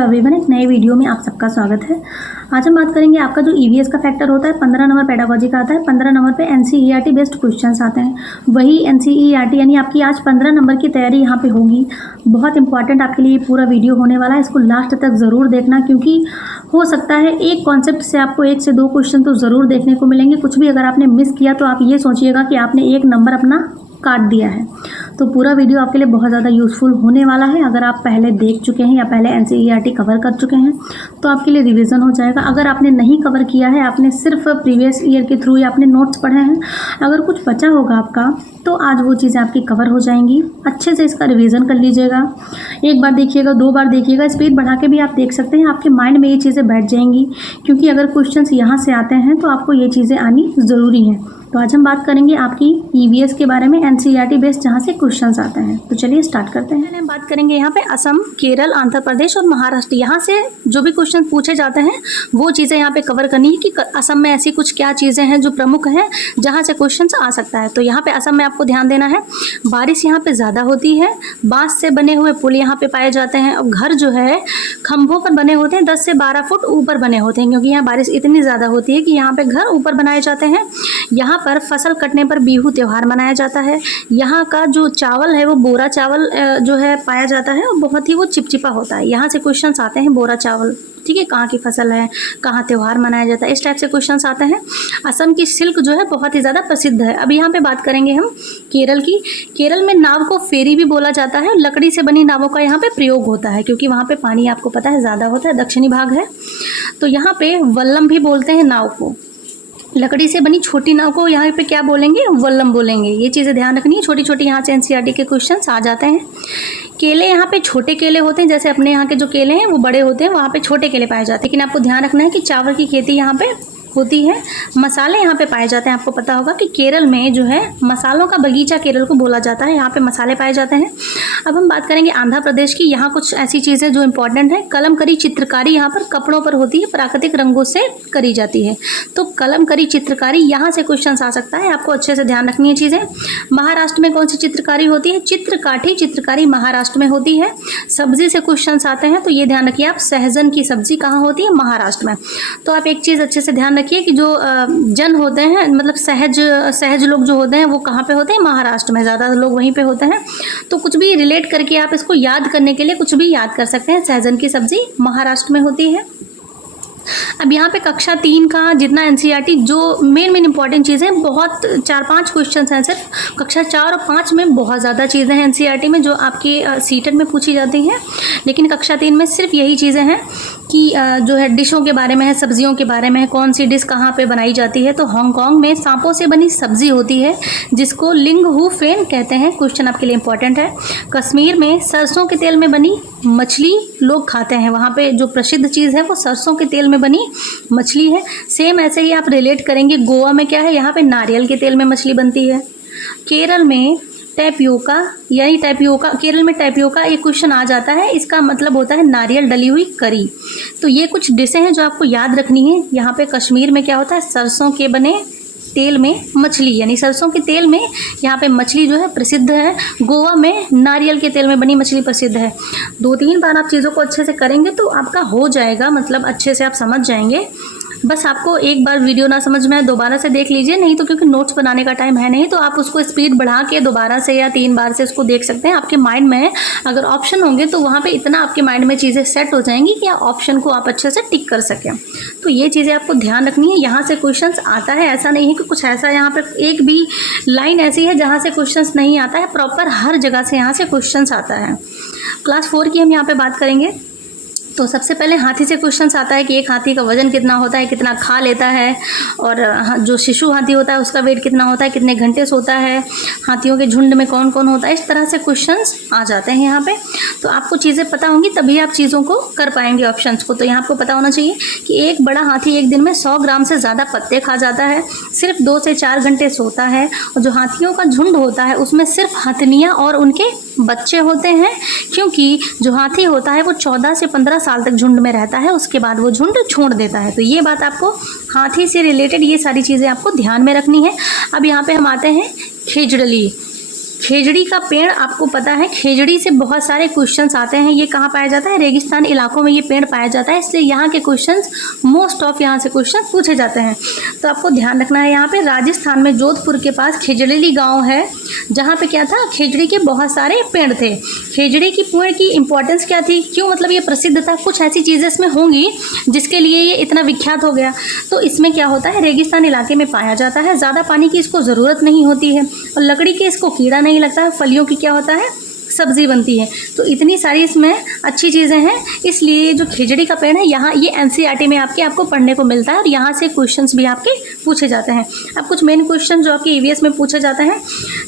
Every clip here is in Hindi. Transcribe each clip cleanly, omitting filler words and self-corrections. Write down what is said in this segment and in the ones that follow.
हेलो एवरीवन, एक नए वीडियो में आप सबका स्वागत है। आज हम बात करेंगे आपका जो ईवीएस का फैक्टर होता है 15 नंबर पेडागोजी का आता है, 15 नंबर पे एनसीईआरटी बेस्ड क्वेश्चंस आते हैं। वही एनसीईआरटी यानी आपकी आज 15 नंबर की तैयारी यहाँ पे होगी। बहुत इंपॉर्टेंट आपके लिए पूरा वीडियो होने वाला है, इसको लास्ट तक ज़रूर देखना, क्योंकि हो सकता है एक कॉन्सेप्ट से आपको 1 से 2 क्वेश्चन तो ज़रूर देखने को मिलेंगे। कुछ भी अगर आपने मिस किया तो आप ये सोचिएगा कि आपने 1 नंबर अपना काट दिया है। तो पूरा वीडियो आपके लिए बहुत ज़्यादा यूज़फुल होने वाला है। अगर आप पहले देख चुके हैं या पहले एनसीईआरटी कवर कर चुके हैं तो आपके लिए रिवीजन हो जाएगा। अगर आपने नहीं कवर किया है, आपने सिर्फ प्रीवियस ईयर के थ्रू या आपने नोट्स पढ़े हैं, अगर कुछ बचा होगा आपका तो आज वो चीज़ें आपकी कवर हो जाएंगी। अच्छे से इसका रिवीजन कर लीजिएगा। 1 बार देखिएगा, 2 बार देखिएगा, स्पीड बढ़ा के भी आप देख सकते हैं। आपके माइंड में ये चीज़ें बैठ जाएंगी, क्योंकि अगर क्वेश्चंस यहाँ से आते हैं तो आपको ये चीज़ें आनी ज़रूरी हैं। तो आज हम बात करेंगे आपकी ईवीएस के बारे में, एनसीईआरटी बेस्ड जहाँ से क्वेश्चंस आते हैं। तो चलिए स्टार्ट करते हैं। हम बात करेंगे यहाँ पे असम, केरल, आंध्र प्रदेश और महाराष्ट्र, यहाँ से जो भी क्वेश्चन पूछे जाते हैं वो चीज़ें यहाँ पे कवर करनी है कि असम में ऐसी कुछ क्या चीज़ें हैं जो प्रमुख हैं जहाँ से क्वेश्चन आ सकता है। तो यहाँ पे असम में आपको ध्यान देना है, बारिश यहाँ पे ज़्यादा होती है, बाँस से बने हुए पुल यहाँ पे पाए जाते हैं, और घर जो है खंभों पर बने होते हैं, 10 से 12 फुट ऊपर बने होते हैं, क्योंकि यहाँ बारिश इतनी ज़्यादा होती है कि यहाँ पे घर ऊपर बनाए जाते हैं। यहाँ पर फसल कटने पर बिहू त्यौहार मनाया जाता है। यहाँ का जो चावल है वो बोरा चावल जो है पाया जाता है, और बहुत ही वो चिपचिपा होता है। यहाँ से क्वेश्चंस आते हैं, बोरा चावल, ठीक है, कहाँ की फसल है, कहाँ त्यौहार मनाया जाता है, इस टाइप से क्वेश्चंस आते हैं। असम की सिल्क जो है बहुत ही ज़्यादा प्रसिद्ध है। अब यहाँ पे बात करेंगे हम केरल की। केरल में नाव को फेरी भी बोला जाता है। लकड़ी से बनी नावों का यहाँ पे प्रयोग होता है, क्योंकि वहाँ पे पानी आपको पता है ज़्यादा होता है, दक्षिणी भाग है। तो यहाँ पे वल्लम भी बोलते हैं नाव को। लकड़ी से बनी छोटी नाव को यहाँ पे क्या बोलेंगे, वल्लम बोलेंगे। ये चीज़ें ध्यान रखनी है, छोटी छोटी यहाँ से एनसीईआरटी के क्वेश्चंस आ जाते हैं। केले यहाँ पे छोटे केले होते हैं, जैसे अपने यहाँ के जो केले हैं वो बड़े होते हैं, वहाँ पे छोटे केले पाए जाते हैं। लेकिन आपको ध्यान रखना है कि चावल की खेती यहाँ पे होती है। मसाले यहाँ पे पाए जाते हैं। आपको पता होगा कि केरल में जो है मसालों का बगीचा केरल को बोला जाता है, यहाँ पे मसाले पाए जाते हैं। अब हम बात करेंगे आंध्र प्रदेश की। यहाँ कुछ ऐसी चीज़ें जो इंपॉर्टेंट है, कलमकरी चित्रकारी यहाँ पर कपड़ों पर होती है, प्राकृतिक रंगों से करी जाती है। तो कलमकरी चित्रकारी यहाँ से क्वेश्चन आ सकता है, आपको अच्छे से ध्यान रखनी है चीज़ें। महाराष्ट्र में कौन सी चित्रकारी होती है, चित्रकाठी चित्रकारी महाराष्ट्र में होती है। सब्जी से क्वेश्चन आते हैं, तो ये ध्यान रखिए आप, सहजन की सब्जी कहाँ होती है, महाराष्ट्र में। तो आप एक चीज़ अच्छे से ध्यान रखिए कि जो जन होते हैं, मतलब सहज लोग जो होते हैं वो कहाँ पे होते हैं, महाराष्ट्र में, ज़्यादा लोग वहीं पे होते हैं। तो कुछ भी रिलेट करके आप इसको याद करने के लिए कुछ भी याद कर सकते हैं। सहजन की सब्जी महाराष्ट्र में होती है। अब यहाँ पे कक्षा 3 का जितना एनसीईआरटी जो मेन इंपॉर्टेंट चीज़ें, बहुत 4-5 क्वेश्चन हैं सिर्फ। कक्षा 4 और 5 में बहुत ज़्यादा चीज़ें हैं एनसीईआरटी में जो आपकी सीटेट में पूछी जाती हैं, लेकिन कक्षा 3 में सिर्फ यही चीज़ें हैं कि जो है डिशों के बारे में है, सब्जियों के बारे में है, कौन सी डिश कहाँ पे बनाई जाती है। तो हांगकांग में सांपों से बनी सब्जी होती है जिसको लिंग हु फेन कहते हैं। क्वेश्चन आपके लिए इंपॉर्टेंट है। कश्मीर में सरसों के तेल में बनी मछली लोग खाते हैं, वहाँ पे जो प्रसिद्ध चीज़ है वो सरसों के तेल में बनी मछली है। सेम ऐसे ही आप रिलेट करेंगे, गोवा में क्या है, यहाँ पे नारियल के तेल में मछली बनती है। केरल में टैपियोका, यानी टैपियोका, केरल में टैपियोका एक क्वेश्चन आ जाता है, इसका मतलब होता है नारियल डली हुई करी। तो ये कुछ डिशें हैं जो आपको याद रखनी है। यहाँ पे कश्मीर में क्या होता है, सरसों के बने तेल में मछली, यानी सरसों के तेल में यहाँ पे मछली जो है प्रसिद्ध है। गोवा में नारियल के तेल में बनी मछली प्रसिद्ध है। 2-3 बार आप चीज़ों को अच्छे से करेंगे तो आपका हो जाएगा, मतलब अच्छे से आप समझ जाएंगे। बस आपको एक बार वीडियो ना समझ में आए दोबारा से देख लीजिए, नहीं तो क्योंकि नोट्स बनाने का टाइम है नहीं, तो आप उसको स्पीड बढ़ा के दोबारा से या 3 बार से उसको देख सकते हैं। आपके माइंड में अगर ऑप्शन होंगे तो वहाँ पे इतना आपके माइंड में चीज़ें सेट हो जाएंगी कि ऑप्शन को आप अच्छे से टिक कर सकें। तो ये चीज़ें आपको ध्यान रखनी है। यहाँ से क्वेश्चन आता है, ऐसा नहीं है कि कुछ ऐसा यहाँ पर एक भी लाइन ऐसी है जहाँ से क्वेश्चन नहीं आता है, प्रॉपर हर जगह से यहाँ से क्वेश्चन आता है। क्लास 4 की हम यहाँ पर बात करेंगे। तो सबसे पहले हाथी से क्वेश्चन आता है कि एक हाथी का वजन कितना होता है, कितना खा लेता है, और जो शिशु हाथी होता है उसका वेट कितना होता है, कितने घंटे सोता है, हाथियों के झुंड में कौन कौन होता है, इस तरह से क्वेश्चंस आ जाते हैं यहाँ पे। तो आपको चीज़ें पता होंगी तभी आप चीज़ों को कर पाएंगे, ऑप्शंस को। तो यहाँ आपको पता होना चाहिए कि एक बड़ा हाथी एक दिन में 100 ग्राम से ज़्यादा पत्ते खा जाता है, सिर्फ 2 से 4 घंटे सोता है, और जो हाथियों का झुंड होता है उसमें सिर्फ हथनियाँ और उनके बच्चे होते हैं, क्योंकि जो हाथी होता है वो 14 से 15 साल तक झुंड में रहता है, उसके बाद वो झुंड छोड़ देता है। तो ये बात आपको हाथी से रिलेटेड ये सारी चीज़ें आपको ध्यान में रखनी है। अब यहाँ पे हम आते हैं खेजड़ली। खेजड़ी का पेड़ आपको पता है, खेजड़ी से बहुत सारे क्वेश्चंस आते हैं। ये कहाँ पाया जाता है? रेगिस्तान इलाकों में ये पेड़ पाया जाता है, इसलिए यहाँ के क्वेश्चंस मोस्ट ऑफ यहाँ से क्वेश्चन पूछे जाते हैं। तो आपको ध्यान रखना है, यहाँ पे राजस्थान में जोधपुर के पास खेजड़ी गाँव है, जहाँ पे क्या था, खेजड़ी के बहुत सारे पेड़ थे। खेजड़ी की पेड़ की इंपॉर्टेंस क्या थी, क्यों मतलब ये प्रसिद्ध था? कुछ ऐसी चीज़ें इसमें होंगी जिसके लिए ये इतना विख्यात हो गया। तो इसमें क्या होता है, रेगिस्तान इलाके में पाया जाता है, ज़्यादा पानी की इसको ज़रूरत नहीं होती है, और लकड़ी के इसको कीड़ा नहीं लगता है, फलियों की क्या होता है, सब्जी बनती है। तो इतनी सारी इसमें अच्छी चीज़ें हैं, इसलिए जो खेजड़ी का पेड़ है यहाँ ये एनसीईआरटी में आपको पढ़ने को मिलता है, और यहाँ से क्वेश्चंस भी आपके पूछे जाते हैं। अब कुछ मेन क्वेश्चन जो आपके ईवीएस में पूछे जाते हैं,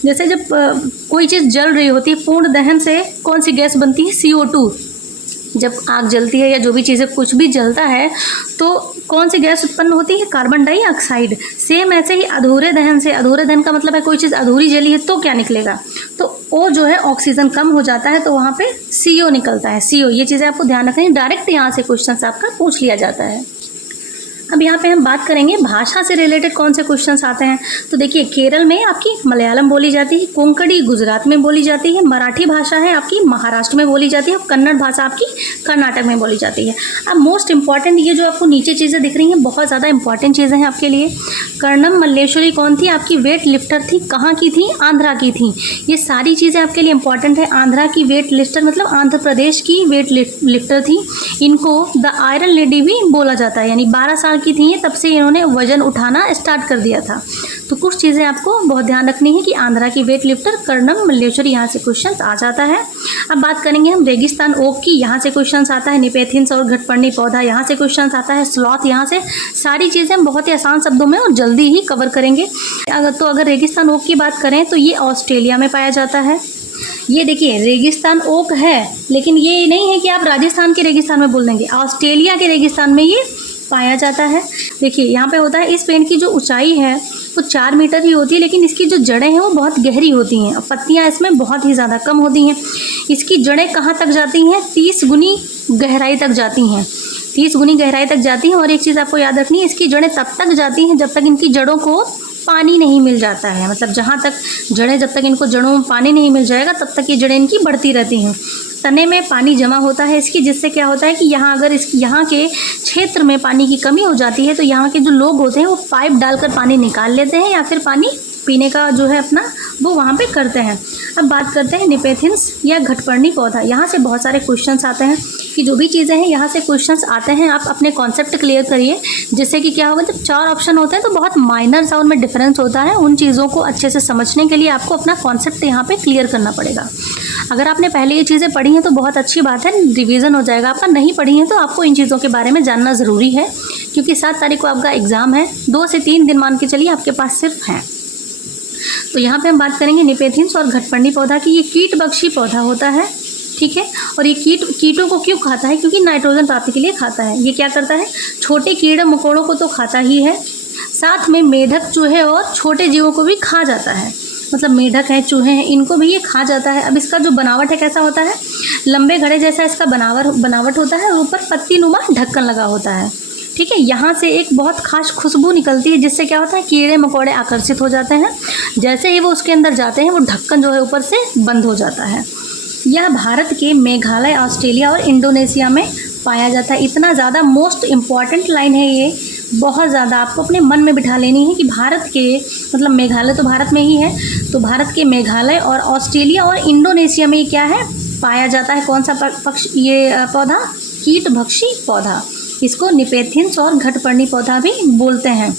जैसे जब कोई चीज़ जल रही होती है, पूर्ण दहन से कौन सी गैस बनती है? CO2। जब आग जलती है या जो भी चीज़ें कुछ भी जलता है तो कौन सी गैस उत्पन्न होती है? Carbon dioxide. सेम ऐसे ही अधूरे दहन से, अधूरे दहन का मतलब है कोई चीज़ अधूरी जली है तो क्या निकलेगा? तो ओ जो है ऑक्सीजन कम हो जाता है, तो वहाँ पे CO निकलता है। CO, ये चीज़ें आपको ध्यान रखनी है, डायरेक्ट यहाँ से क्वेश्चन आपका पूछ लिया जाता है। अब यहाँ पे हम बात करेंगे भाषा से रिलेटेड कौन से क्वेश्चंस आते हैं। तो देखिए, केरल में आपकी मलयालम बोली जाती है, कोंकणी गुजरात में बोली जाती है, मराठी भाषा है आपकी महाराष्ट्र में बोली जाती है, और कन्नड़ भाषा आपकी कर्नाटक में बोली जाती है। अब मोस्ट इंपॉर्टेंट ये जो आपको नीचे चीज़ें दिख रही हैं, बहुत ज़्यादा इंपॉर्टेंट चीज़ें हैं आपके लिए। कर्णम मल्लेश्वरी कौन थी? आपकी वेट लिफ्टर थी। कहाँ की थी? आंध्रा की थी। ये सारी चीज़ें आपके लिए इंपॉर्टेंट है। आंध्रा की वेट लिफ्टर मतलब आंध्र प्रदेश की वेट लिफ्टर थी। इनको द आयरन लेडी भी बोला जाता है, यानी 12 साल की थी तब से इन्होंने वजन उठाना स्टार्ट कर दिया था। तो कुछ चीज़ें आपको बहुत ध्यान रखनी है कि आंध्रा की वेट लिफ्टर कर्णम मल्लेश्वरी, यहाँ से क्वेश्चन आ जाता है। अब बात करेंगे हम रेगिस्तान ओक की, यहाँ से क्वेश्चन आता है। निपेथिन्स और घटपर्णी पौधा, यहाँ से क्वेश्चन आता है। स्लॉथ, यहाँ से। सारी चीज़ें हम बहुत ही आसान शब्दों में और जल्दी ही कवर करेंगे। अगर रेगिस्तान ओक की बात करें तो ये ऑस्ट्रेलिया में पाया जाता है। ये देखिए, रेगिस्तान ओक है, लेकिन ये नहीं है कि आप राजस्थान के रेगिस्तान में बोल देंगे, ऑस्ट्रेलिया के रेगिस्तान में ये पाया जाता है। देखिए यहाँ पे होता है, इस पेड़ की जो ऊंचाई है वो 4 मीटर ही होती है, लेकिन इसकी जो जड़ें हैं वो बहुत गहरी होती हैं, और पत्तियाँ इसमें बहुत ही ज़्यादा कम होती हैं। इसकी जड़ें कहाँ तक जाती हैं? 30 गुनी गहराई तक जाती हैं। 30 गुनी गहराई तक जाती हैं। और एक चीज़ आपको याद रखनी है, इसकी जड़ें तब तक जाती हैं जब तक इनकी जड़ों को पानी नहीं मिल जाता है। मतलब जहाँ तक जड़ें, जब तक इनको जड़ों में पानी नहीं मिल जाएगा तब तक ये जड़ें इनकी बढ़ती रहती हैं। तने में पानी जमा होता है इसकी, जिससे क्या होता है कि यहाँ अगर यहाँ के क्षेत्र में पानी की कमी हो जाती है तो यहाँ के जो लोग होते हैं वो पाइप डालकर पानी निकाल लेते हैं, या फिर पानी पीने का जो है अपना वो वहाँ पे करते हैं। अब बात करते हैं निपेथिन्स या घटपर्णी पौधा। यहाँ से बहुत सारे क्वेश्चंस आते हैं कि जो भी चीज़ें हैं यहाँ से क्वेश्चंस आते हैं, आप अपने कॉन्सेप्ट क्लियर करिए। जिससे कि क्या होगा, जब 4 ऑप्शन होते हैं तो बहुत माइनर सा उनमें डिफरेंस होता है। उन चीज़ों को अच्छे से समझने के लिए आपको अपना कॉन्सेप्ट यहाँ पे क्लियर करना पड़ेगा। अगर आपने पहले ये चीज़ें पढ़ी हैं तो बहुत अच्छी बात है, रिवीजन हो जाएगा आपका। नहीं पढ़ी हैं तो आपको इन चीज़ों के बारे में जानना ज़रूरी है, क्योंकि 7 तारीख को आपका एग्ज़ाम है। 2 से 3 दिन मान के चलिए आपके पास सिर्फ हैं। तो यहाँ पे हम बात करेंगे निपेथिन्स और घटपर्णी पौधा की। ये कीटभक्षी पौधा होता है, ठीक है। और ये कीटों को क्यों खाता है? क्योंकि नाइट्रोजन प्राप्ति के लिए खाता है। ये क्या करता है? छोटे कीड़े मकोड़ों को तो खाता ही है, साथ में मेढक, चूहे और छोटे जीवों को भी खा जाता है। मतलब मेढक हैं, चूहे हैं, इनको भी ये खा जाता है। अब इसका जो बनावट है कैसा होता है? लंबे घड़े जैसा इसका बनावट होता है, और ऊपर पत्ती नुमा ढक्कन लगा होता है, ठीक है। यहाँ से एक बहुत खास खुशबू निकलती है, जिससे क्या होता है, कीड़े मकोड़े आकर्षित हो जाते हैं। जैसे ही वो उसके अंदर जाते हैं वो ढक्कन जो है ऊपर से बंद हो जाता है। यह भारत के मेघालय, ऑस्ट्रेलिया और इंडोनेशिया में पाया जाता है। इतना ज़्यादा मोस्ट इम्पॉर्टेंट लाइन है ये, बहुत ज़्यादा आपको अपने मन में बिठा लेनी है कि भारत के, मतलब मेघालय तो भारत में ही है, तो भारत के मेघालय और ऑस्ट्रेलिया और इंडोनेशिया में क्या है, पाया जाता है। कौन सा ये पौधा? कीटभक्षी पौधा। इसको निपेथिन्स और घटपर्णी पौधा भी बोलते हैं।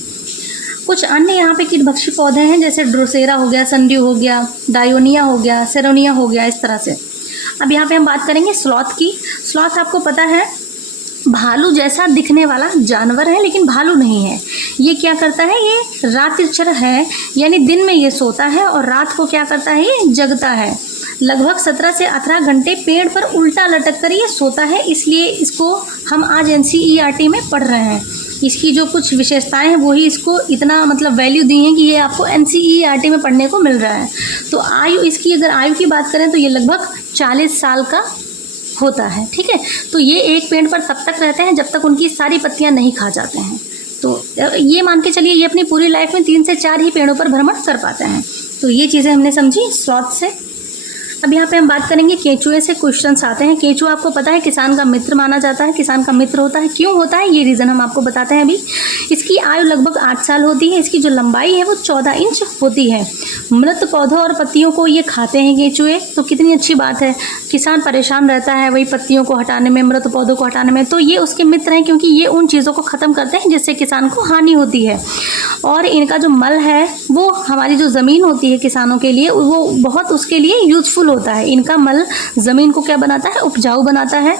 कुछ अन्य यहाँ पे कीटभक्षी पौधे हैं, जैसे ड्रोसेरा हो गया, संड्यू हो गया, डायोनिया हो गया, सेरोनिया हो गया, इस तरह से। अब यहाँ पे हम बात करेंगे स्लॉथ की। स्लॉथ आपको पता है भालू जैसा दिखने वाला जानवर है, लेकिन भालू नहीं है। ये क्या करता है? ये रात्रिचर है, यानी दिन में ये सोता है और रात को क्या करता है? ये जगता है। लगभग 17 से 18 घंटे पेड़ पर उल्टा लटक कर ये सोता है, इसलिए इसको हम आज एनसीईआरटी में पढ़ रहे हैं। इसकी जो कुछ विशेषताएं हैं वही इसको इतना मतलब वैल्यू दी हैं कि ये आपको एनसीईआरटी में पढ़ने को मिल रहा है। तो आयु, इसकी अगर आयु की बात करें तो ये लगभग 40 साल का होता है, ठीक है। तो ये एक पेड़ पर तब तक रहते हैं जब तक उनकी सारी पत्तियां नहीं खा जाते हैं। तो ये मान के चलिए ये अपनी पूरी लाइफ में 3 से 4 ही पेड़ों पर भ्रमण कर पाते हैं। तो ये चीज़ें हमने समझी स्लॉथ से। अब यहाँ पे हम बात करेंगे केंचुए से क्वेश्चंस आते हैं। केंचुआ आपको पता है किसान का मित्र माना जाता है, किसान का मित्र होता है। क्यों होता है ये रीज़न हम आपको बताते हैं अभी। इसकी आयु लगभग 8 साल होती है। इसकी जो लंबाई है वो 14 इंच होती है। मृत पौधों और पत्तियों को ये खाते हैं केंचुए, तो कितनी अच्छी बात है। किसान परेशान रहता है वही पत्तियों को हटाने में, मृत पौधों को हटाने में, तो ये उसके मित्र हैं क्योंकि ये उन चीज़ों को ख़त्म करते हैं जिससे किसान को हानि होती है। और इनका जो मल है वो हमारी जो ज़मीन होती है किसानों के लिए वो बहुत उसके लिए यूजफुल होता है। इनका मल ज़मीन को क्या बनाता है, उपजाऊ बनाता है।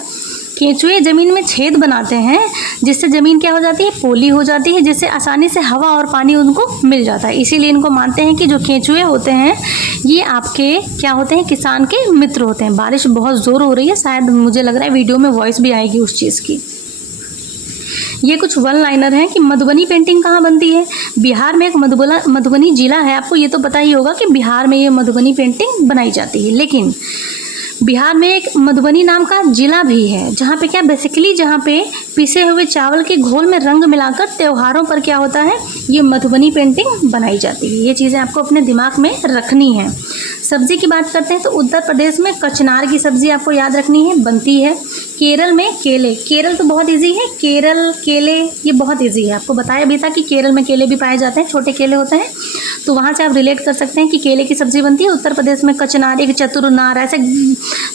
केंचुए ज़मीन में छेद बनाते हैं जिससे ज़मीन क्या हो जाती है, पोली हो जाती है, जिससे आसानी से हवा और पानी उनको मिल जाता है। इसीलिए इनको मानते हैं कि जो केंचुए होते हैं ये आपके क्या होते हैं, किसान के मित्र होते हैं। बारिश बहुत ज़ोर हो रही है, शायद मुझे लग रहा है वीडियो में वॉइस भी आएगी उस चीज़ की। ये कुछ वन लाइनर हैं कि मधुबनी पेंटिंग कहाँ बनती है। बिहार में एक मधुबनी जिला है, आपको ये तो पता ही होगा कि बिहार में ये मधुबनी पेंटिंग बनाई जाती है। लेकिन बिहार में एक मधुबनी नाम का जिला भी है जहाँ पे क्या बेसिकली जहाँ पे पिसे हुए चावल के घोल में रंग मिलाकर त्योहारों पर क्या होता है, ये मधुबनी पेंटिंग बनाई जाती है। ये चीज़ें आपको अपने दिमाग में रखनी है। सब्जी की बात करते हैं तो उत्तर प्रदेश में कचनार की सब्जी आपको याद रखनी है, बनती है। केरल में केले, केरल तो बहुत इजी है, केरल केले ये बहुत इजी है। आपको बताया भी था कि केरल में केले भी पाए जाते हैं, छोटे केले होते हैं, तो वहाँ से आप रिलेट कर सकते हैं कि केले की सब्जी बनती है। उत्तर प्रदेश में कचनार, एक चतुरनार, ऐसे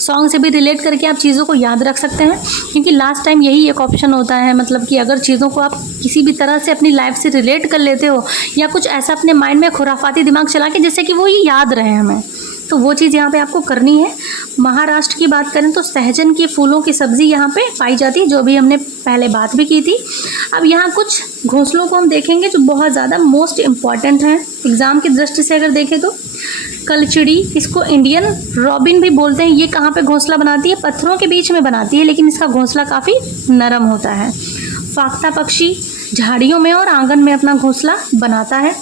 सॉन्ग से भी रिलेट करके आप चीज़ों को याद रख सकते हैं, क्योंकि लास्ट टाइम यही एक ऑप्शन होता है, मतलब कि अगर चीज़ों को आप किसी भी तरह से अपनी लाइफ से रिलेट कर लेते हो या कुछ ऐसा अपने माइंड में खुराफाती दिमाग चला के जिससे कि वो ये याद रहे हमें, तो वो चीज़ यहाँ पे आपको करनी है। महाराष्ट्र की बात करें तो सहजन के फूलों की सब्ज़ी यहाँ पे पाई जाती है, जो भी हमने पहले बात भी की थी। अब यहाँ कुछ घोंसलों को हम देखेंगे जो बहुत ज़्यादा मोस्ट इम्पॉर्टेंट हैं एग्ज़ाम की दृष्टि से अगर देखें तो। कलचिड़ी, इसको इंडियन रॉबिन भी बोलते हैं। ये कहाँ पे घोंसला बनाती है, पत्थरों के बीच में बनाती है, लेकिन इसका घोंसला काफ़ी नरम होता है। फाख्ता पक्षी झाड़ियों में और आंगन में अपना घोंसला बनाता है।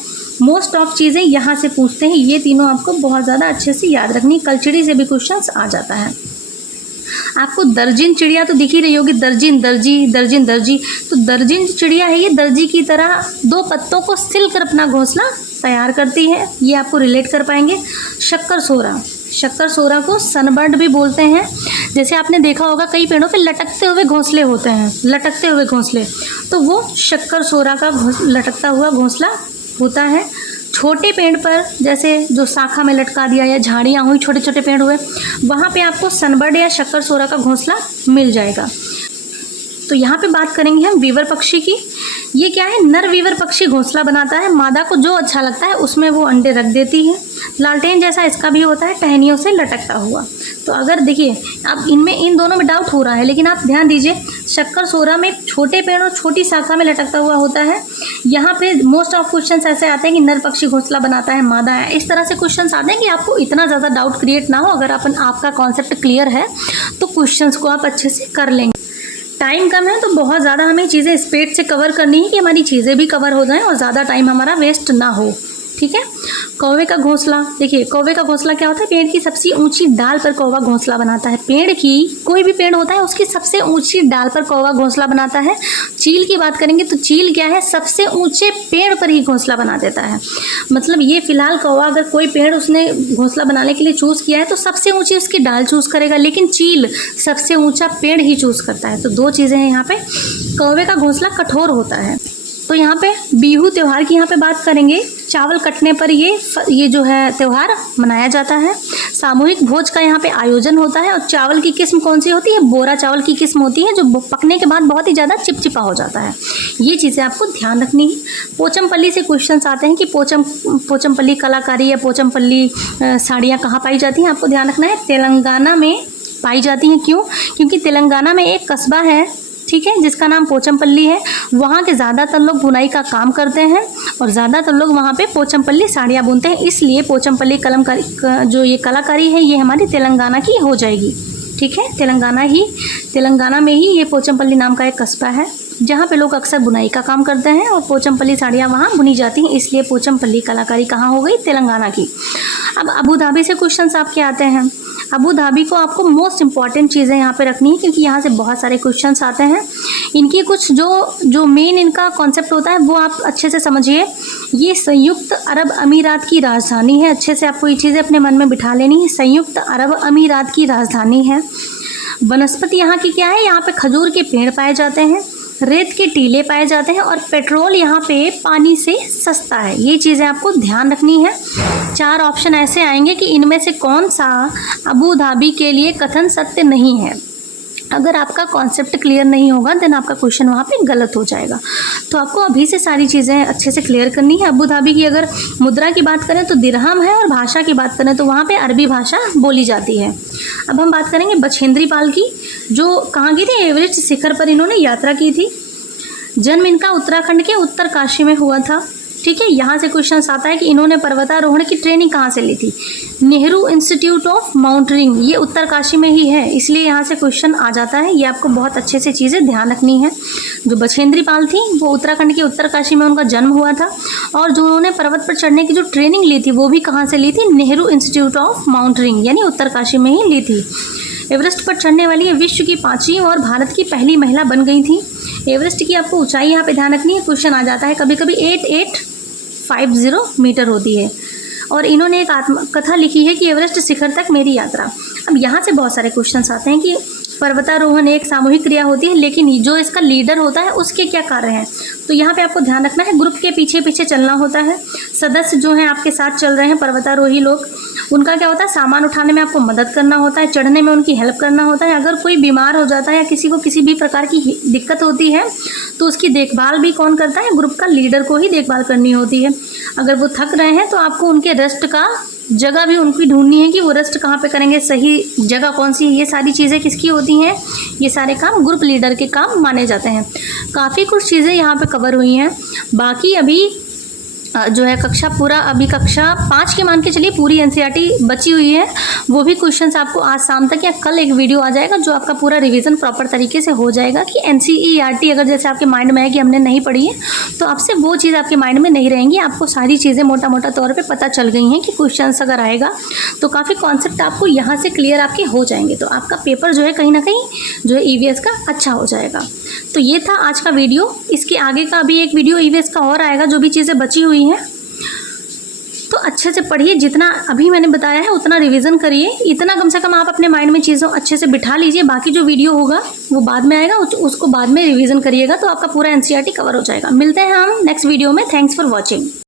मोस्ट ऑफ चीज़ें यहाँ से पूछते हैं, ये तीनों आपको बहुत ज़्यादा अच्छे से याद रखनी। कलचिड़ी से भी क्वेश्चंस आ जाता है। आपको दर्जिन चिड़िया तो दिख ही रही होगी, दर्जिन दर्जी, दर्जिन दर्जी, तो दर्जिन चिड़िया है ये दर्जी की तरह 2 पत्तों को सिलकर अपना घोंसला तैयार करती है, ये आपको रिलेट कर पाएंगे। शक्कर सोरा, शक्कर सोरा को सनबर्ड भी बोलते हैं। जैसे आपने देखा होगा कई पेड़ों पे लटकते हुए घोंसले होते हैं, लटकते हुए घोंसले, तो वो शक्कर सोरा का लटकता हुआ घोंसला होता है। छोटे पेड़ पर जैसे जो शाखा में लटका दिया या झाड़ियाँ हुई, छोटे छोटे पेड़ हुए, वहाँ पे आपको सनबर्ड या शक्कर सोरा का घोंसला मिल जाएगा। तो यहाँ पे बात करेंगे हम वीवर पक्षी की। ये क्या है, नर वीवर पक्षी घोंसला बनाता है, मादा को जो अच्छा लगता है उसमें वो अंडे रख देती है। लालटेन जैसा इसका भी होता है, टहनियों से लटकता हुआ। तो अगर देखिए अब इनमें इन दोनों में डाउट हो रहा है, लेकिन आप ध्यान दीजिए, शक्कर सोरा में छोटे पेड़ और छोटी शाखा में लटकता हुआ होता है। यहाँ पे मोस्ट ऑफ क्वेश्चंस ऐसे आते हैं कि नर पक्षी घोंसला बनाता है, मादा है, इस तरह से क्वेश्चंस आते हैं कि आपको इतना ज़्यादा डाउट क्रिएट ना हो। अगर आपका कॉन्सेप्ट क्लियर है तो क्वेश्चंस को आप अच्छे से कर लेंगे। टाइम कम है तो बहुत ज़्यादा हमें चीज़ें स्पीड से कवर करनी है कि हमारी चीज़ें भी कवर हो जाएं और ज़्यादा टाइम हमारा वेस्ट ना हो, ठीक है। कौवे का घोंसला, देखिए कौवे का घोंसला क्या होता है, पेड़ की सबसे ऊंची डाल पर कौवा घोंसला बनाता है। पेड़ की कोई भी पेड़ होता है उसकी सबसे ऊंची डाल पर कौवा घोंसला बनाता है। चील की बात करेंगे तो चील क्या है, सबसे ऊंचे पेड़ पर ही घोंसला बना देता है। मतलब ये फिलहाल कौवा अगर कोई पेड़ उसने घोंसला बनाने के लिए चूज़ किया है तो सबसे ऊंची उसकी डाल चूज़ करेगा, लेकिन चील सबसे ऊंचा पेड़ ही चूज़ करता है। तो 2 चीज़ें हैं यहाँ पे। कौवे का घोंसला कठोर होता है। तो यहाँ पे बिहू त्यौहार की यहाँ पे बात करेंगे। चावल कटने पर ये जो है त्यौहार मनाया जाता है। सामूहिक भोज का यहाँ पे आयोजन होता है। और चावल की किस्म कौन सी होती है, बोरा चावल की किस्म होती है, जो पकने के बाद बहुत ही ज़्यादा चिपचिपा हो जाता है। ये चीज़ें आपको ध्यान रखनी है। पोचमपल्ली से क्वेश्चंस आते हैं कि पोचमपल्ली कलाकारी या पोचमपल्ली साड़ियाँ कहाँ पाई जाती हैं। आपको ध्यान रखना है तेलंगाना में पाई जाती हैं। क्यों, क्योंकि तेलंगाना में एक कस्बा है, ठीक है, जिसका नाम पोचमपल्ली है। वहाँ के ज़्यादातर लोग बुनाई का काम करते हैं और ज़्यादातर लोग वहाँ पे पोचमपल्ली साड़ियाँ बुनते हैं। इसलिए पोचमपल्ली कलमकारी जो ये कलाकारी है ये हमारी तेलंगाना की हो जाएगी, ठीक है। तेलंगाना में ही ये पोचमपल्ली नाम का एक कस्बा है जहाँ पे लोग अक्सर बुनाई का काम करते हैं और पोचमपल्ली साड़ियाँ वहाँ बुनी जाती हैं। इसलिए पोचमपल्ली कलाकारी कहाँ हो गई, तेलंगाना की। अब अबू धाबी से क्वेश्चंस आपके आते हैं। अबू धाबी को आपको मोस्ट इंपॉर्टेंट चीज़ें यहाँ पे रखनी है, क्योंकि यहाँ से बहुत सारे क्वेश्चंस आते हैं। इनकी कुछ जो मेन इनका कॉन्सेप्ट होता है वो आप अच्छे से समझिए। ये संयुक्त अरब अमीरात की राजधानी है। अच्छे से आपको ये चीज़ें अपने मन में बिठा लेनी है। संयुक्त अरब अमीरात की राजधानी है। वनस्पति यहाँ की क्या है, यहाँ पे खजूर के पेड़ पाए जाते हैं, रेत के टीले पाए जाते हैं और पेट्रोल यहाँ पे पानी से सस्ता है। ये चीज़ें आपको ध्यान रखनी है। 4 ऑप्शन ऐसे आएंगे कि इनमें से कौन सा अबू धाबी के लिए कथन सत्य नहीं है। अगर आपका कॉन्सेप्ट क्लियर नहीं होगा देन आपका क्वेश्चन वहाँ पे गलत हो जाएगा। तो आपको अभी से सारी चीज़ें अच्छे से क्लियर करनी है। अबू धाबी की अगर मुद्रा की बात करें तो दिरहम है और भाषा की बात करें तो वहाँ पे अरबी भाषा बोली जाती है। अब हम बात करेंगे बछेंद्री पाल की, जो कहाँ की थी, एवरेस्ट शिखर पर इन्होंने यात्रा की थी। जन्म इनका उत्तराखंड के उत्तरकाशी में हुआ था। ठीक है, यहाँ से क्वेश्चन आता है कि इन्होंने पर्वतारोहण की ट्रेनिंग कहाँ से ली थी। नेहरू इंस्टीट्यूट ऑफ माउंटेनिंग, ये उत्तरकाशी में ही है, इसलिए यहाँ से क्वेश्चन आ जाता है। ये आपको बहुत अच्छे से चीज़ें ध्यान रखनी है। जो बछेंद्री पाल थी वो उत्तराखंड के उत्तरकाशी में उनका जन्म हुआ था और जो उन्होंने पर्वत पर चढ़ने की जो ट्रेनिंग ली थी वो भी कहाँ से ली थी, नेहरू इंस्टीट्यूट ऑफ माउंटेनिंग यानी उत्तरकाशी में ही ली थी। एवरेस्ट पर चढ़ने वाली ये विश्व की 5वीं और भारत की पहली महिला बन गई थी। एवरेस्ट की आपको ऊंचाई यहाँ पे ध्यान रखनी है। क्वेश्चन आ जाता है कभी कभी 8850 मीटर होती है और इन्होंने एक आत्मकथा लिखी है कि एवरेस्ट शिखर तक मेरी यात्रा। अब यहाँ से बहुत सारे क्वेश्चंस आते हैं कि पर्वतारोहण एक सामूहिक क्रिया होती है, लेकिन जो इसका लीडर होता है उसके क्या कार्य हैं। तो यहाँ पे आपको ध्यान रखना है, ग्रुप के पीछे पीछे चलना होता है। सदस्य जो हैं आपके साथ चल रहे हैं पर्वतारोही लोग, उनका क्या होता है, सामान उठाने में आपको मदद करना होता है, चढ़ने में उनकी हेल्प करना होता है। अगर कोई बीमार हो जाता है या किसी को किसी भी प्रकार की दिक्कत होती है तो उसकी देखभाल भी कौन करता है, ग्रुप का लीडर को ही देखभाल करनी होती है। अगर वो थक रहे हैं तो आपको उनके रेस्ट का जगह भी उनकी ढूंढनी है कि वो रेस्ट कहाँ पे करेंगे, सही जगह कौन सी है। ये सारी चीज़ें किसकी होती हैं, ये सारे काम ग्रुप लीडर के काम माने जाते हैं। काफ़ी कुछ चीज़ें यहाँ पे कवर हुई हैं। बाकी अभी जो है कक्षा पूरा, अभी कक्षा 5 के मान के चलिए पूरी एनसीईआरटी बची हुई है। वो भी क्वेश्चंस आपको आज शाम तक या कल एक वीडियो आ जाएगा जो आपका पूरा रिवीजन प्रॉपर तरीके से हो जाएगा कि एनसीईआरटी अगर जैसे आपके माइंड में है कि हमने नहीं पढ़ी है तो आपसे वो चीज़ आपके माइंड में नहीं रहेंगी। आपको सारी चीज़ें मोटा मोटा तौर पर पता चल गई हैं कि क्वेश्चन अगर आएगा तो काफ़ी कॉन्सेप्ट आपको यहाँ से क्लियर आपके हो जाएंगे। तो आपका पेपर जो है कहीं ना कहीं जो है ईवीएस का अच्छा हो जाएगा। तो ये था आज का वीडियो। इसके आगे का अभी एक वीडियो ईवीएस का और आएगा, जो भी चीज़ें बची हुई हैं तो अच्छे से पढ़िए। जितना अभी मैंने बताया है उतना रिवीजन करिए, इतना कम से कम आप अपने माइंड में चीज़ों अच्छे से बिठा लीजिए। बाकी जो वीडियो होगा वो बाद में आएगा, उसको बाद में रिवीजन करिएगा तो आपका पूरा एनसीईआरटी कवर हो जाएगा। मिलते हैं हम नेक्स्ट वीडियो में। Thanks for watching.